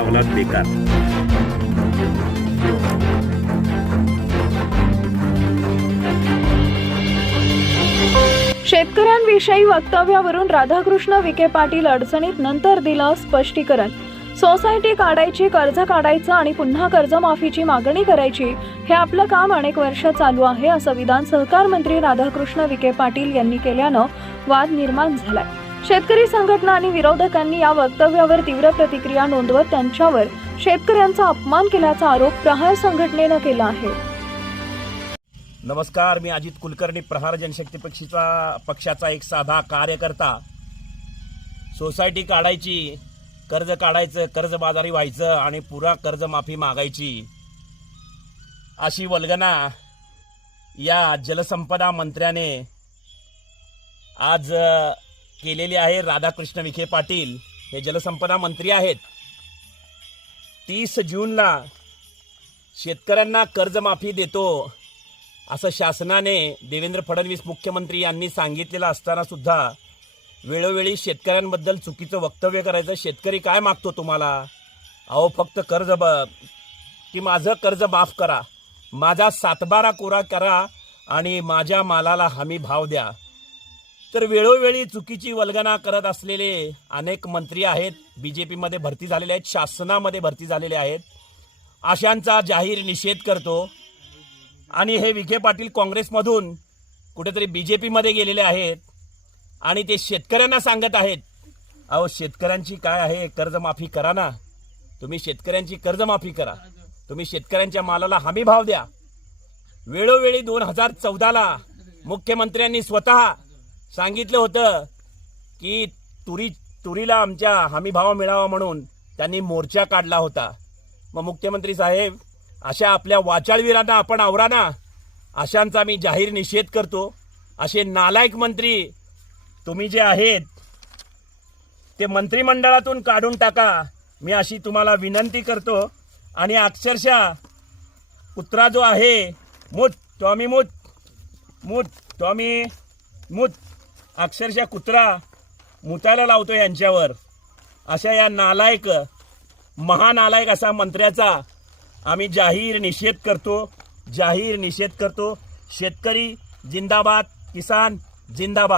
औलाद बेकार। शेतकऱ्यांविषयी वक्तव्यावरून राधाकृष्ण विखे पाटील अडचणीत, नंतर दिलं स्पष्टीकरण। सोसायटी काढायची, कर्ज काढायचं आणि पुन्हा कर्जमाफीची मागणी करायची, हे आपलं काम अनेक वर्ष चालू आहे, असं विधान सहकार मंत्री राधाकृष्ण विखे पाटील यांनी केल्यानं वाद निर्माण झालाय। शेतकरी संघटना आणि विरोधकांनी या वक्तव्यावर तीव्र प्रतिक्रिया नोंदवत त्यांच्यावर शेतकऱ्यांचा अपमान केल्याचा आरोप प्रहार संघटनेनं केला आहे। नमस्कार, मी अजित कुलकर्णी, प्रहार जनशक्ती पक्षाचा एक साधा कार्यकर्ता। सोसायटी काढायची, कर्ज काढायचं, कर्जबाजारी व्हायचं आणि पुरा कर्जमाफी मागायची, अशी वल्गना या जलसंपदा मंत्र्याने आज केलेली आहे। राधाकृष्ण विखे पाटील हे जलसंपदा मंत्री आहेत। 30 जूनला शेतकऱ्यांना कर्जमाफी देतो असं शासनाने देवेंद्र फडणवीस मुख्यमंत्री यांनी सांगितलेलं असताना सुद्धा वेळोवेळी शेतकऱ्यांबद्दल चुकीचं वक्तव्य करायचं। शेतकरी काय मागतो तुम्हाला? अहो फक्त की माझं कर्ज माफ करा, माझा 7/12 कोरा करा आणि माझ्या मालाला हमी भाव द्या। तर वेळोवेळी चुकीची वल्गना करत असलेले अनेक मंत्री आहेत, बीजेपीमध्ये भरती झालेले आहेत, शासनामध्ये भरती झालेले आहेत। अशांचा जाहीर निषेध करतो। आणि हे विखे पाटील काँग्रेसमधून कुठेतरी बीजेपीमध्ये गेलेले आहेत आणि ते शेतकऱ्यांना सांगत आहेत, अहो शेतकऱ्यांची काय आहे, कर्जमाफी करा ना, तुम्ही शेतकऱ्यांची कर्जमाफी करा, तुम्ही शेतकऱ्यांच्या मालाला हमी भाव द्या। वेळोवेळी 2014ला मुख्यमंत्र्यांनी स्वतः सांगितलं होतं की तुरीला आमच्या हमी भाव मिळावा म्हणून त्यांनी मोर्चा काढला होता। मग मुख्यमंत्री साहेब, अशा आपल्या वाचाळवीरांना आपण आवरा ना, अशांचा मी जाहीर निषेध करतो। असे नालायक मंत्री तुम्ही जे आहेत ते मंत्रिमंडळातून काढून टाका, मी अशी तुम्हाला विनंती करतो। आणि अक्षरशः कुत्रा जो आहे, मूत टॉमी मूत, अक्षरशः कुत्रा मुतायला लावतो यांच्यावर। अशा या नालायक, महानालायक असा मंत्र्याचा आम्ही जाहीर निषेध करतो। शेतकरी जिंदाबाद, किसान जिंदाबाद।